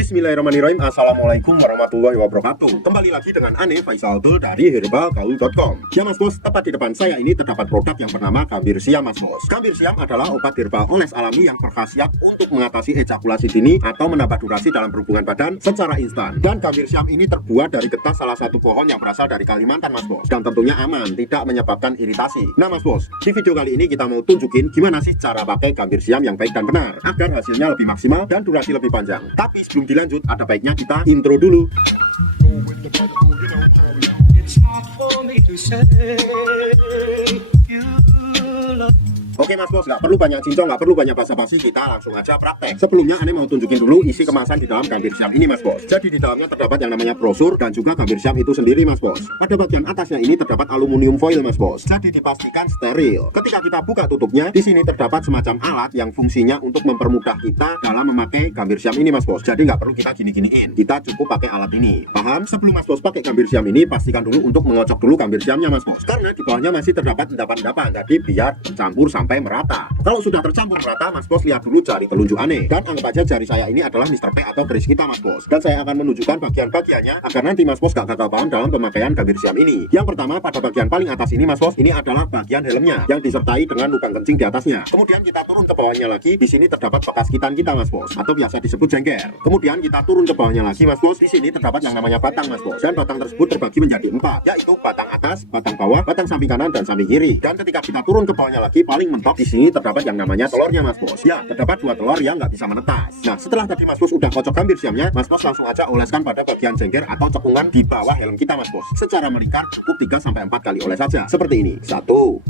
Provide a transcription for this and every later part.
Bismillahirrahmanirrahim. Assalamualaikum warahmatullahi wabarakatuh. Kembali lagi dengan Ane Faisal dari herbalgaul.com. Ya Mas Bos, tepat di depan saya ini terdapat produk yang bernama Gambir Siam Mas Bos. Gambir Siam adalah obat herbal oles alami yang berkhasiat untuk mengatasi ejakulasi dini atau menambah durasi dalam berhubungan badan secara instan. Dan Gambir Siam ini terbuat dari getah salah satu pohon yang berasal dari Kalimantan Mas Bos. Dan tentunya aman, tidak menyebabkan iritasi. Nah Mas Bos, di video kali ini kita mau tunjukin gimana sih cara pakai Gambir Siam yang baik dan benar agar hasilnya lebih maksimal dan durasi lebih panjang. Tapi sebelum dilanjut, ada baiknya kita intro dulu. Oke Mas Bos, nggak perlu banyak cincong, nggak perlu banyak basa-basi, kita langsung aja praktek. Sebelumnya Ane mau tunjukin dulu isi kemasan di dalam Gambir Siam ini Mas Bos. Jadi di dalamnya terdapat yang namanya brosur dan juga Gambir Siam itu sendiri Mas Bos. Pada bagian atasnya ini terdapat aluminium foil Mas Bos. Jadi dipastikan steril. Ketika kita buka tutupnya, di sini terdapat semacam alat yang fungsinya untuk mempermudah kita dalam memakai Gambir Siam ini Mas Bos. Jadi nggak perlu kita gini-giniin, kita cukup pakai alat ini. Paham? Sebelum Mas Bos pakai Gambir Siam ini, pastikan dulu untuk mengocok dulu Gambir Siamnya Mas Bos. Karena di bawahnya masih terdapat endapan-endapan, jadi biar tercampur sampai merata. Kalau sudah tercampur merata, Mas Bos lihat dulu jari telunjuk Ane. Dan anggap aja jari saya ini adalah Mr. P atau keris kita Mas Bos. Dan saya akan menunjukkan bagian-bagiannya agar nanti Mas Bos gak gagal paham dalam pemakaian Gambir Siam ini. Yang pertama, pada bagian paling atas ini Mas Bos, ini adalah bagian helmnya yang disertai dengan lubang kencing di atasnya. Kemudian kita turun ke bawahnya lagi, di sini terdapat bekas kitan kita Mas Bos, atau biasa disebut jengger. Kemudian kita turun ke bawahnya lagi Mas Bos, di sini terdapat yang namanya batang Mas Bos. Dan batang tersebut terbagi menjadi 4, yaitu batang atas, batang bawah, batang samping kanan dan samping kiri. Dan ketika kita turun ke bawahnya lagi, paling mentok di sini terdapat yang namanya telurnya Mas Bos. Ya, terdapat 2 telur yang nggak bisa menetas. Nah, setelah tadi Mas Bos udah kocok Gambir Siamnya, Mas Bos langsung aja oleskan pada bagian jengger atau cekungan di bawah helm kita Mas Bos. Secara melingkar cukup 3-4 kali oles saja. Seperti ini. 1 2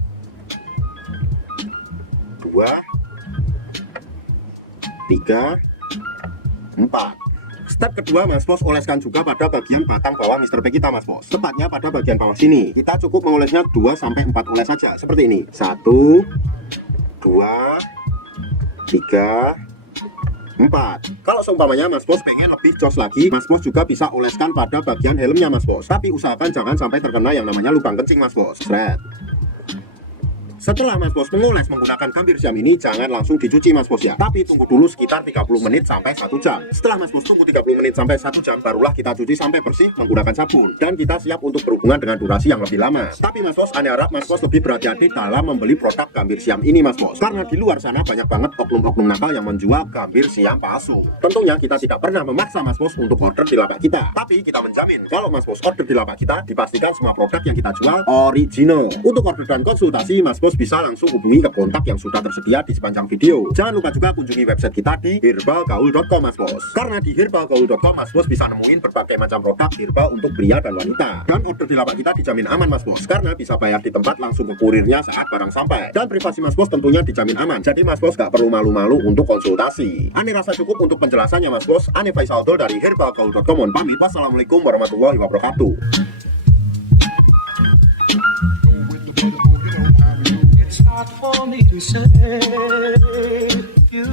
3 4. Step kedua Mas Bos, oleskan juga pada bagian batang bawah Mr. P kita Mas Bos. Tepatnya pada bagian bawah sini. Kita cukup mengolesnya 2-4 oles saja. Seperti ini. 1 2 3 4. Kalau seumpamanya Mas Bos pengen lebih jos lagi, Mas Bos juga bisa oleskan pada bagian helmnya Mas Bos. Tapi usahakan jangan sampai terkena yang namanya lubang kencing Mas Bos. Sret. Setelah Mas Bos mengoles menggunakan Gambir Siam ini, jangan langsung dicuci Mas Bos ya, tapi tunggu dulu sekitar 30 menit sampai 1 jam. Setelah Mas Bos tunggu 30 menit sampai 1 jam, barulah kita cuci sampai bersih menggunakan sabun. Dan kita siap untuk berhubungan dengan durasi yang lebih lama. Tapi Mas Bos, Ane harap Mas Bos lebih berhati-hati dalam membeli produk Gambir Siam ini Mas Bos. Karena di luar sana banyak banget oknum-oknum nakal yang menjual Gambir Siam palsu. Tentunya kita tidak pernah memaksa Mas Bos untuk order di lapak kita. Tapi kita menjamin kalau Mas Bos order di lapak kita, dipastikan semua produk yang kita jual original. Untuk order dan konsultasi, Mas Bos bisa langsung hubungi ke kontak yang sudah tersedia di sepanjang video. Jangan lupa juga kunjungi website kita di herbalgaul.com Mas Bos. Karena di herbalgaul.com Mas Bos bisa nemuin berbagai macam produk herbal untuk pria dan wanita. Dan order di lapak kita dijamin aman Mas Bos, karena bisa bayar di tempat langsung ke kurirnya saat barang sampai. Dan privasi Mas Bos tentunya dijamin aman. Jadi Mas Bos gak perlu malu-malu untuk konsultasi. Ane rasa cukup untuk penjelasannya Mas Bos. Ane Faisal dari herbalgaul.com. Mohon pamit. Wassalamualaikum warahmatullahi wabarakatuh. It's hard for me to say you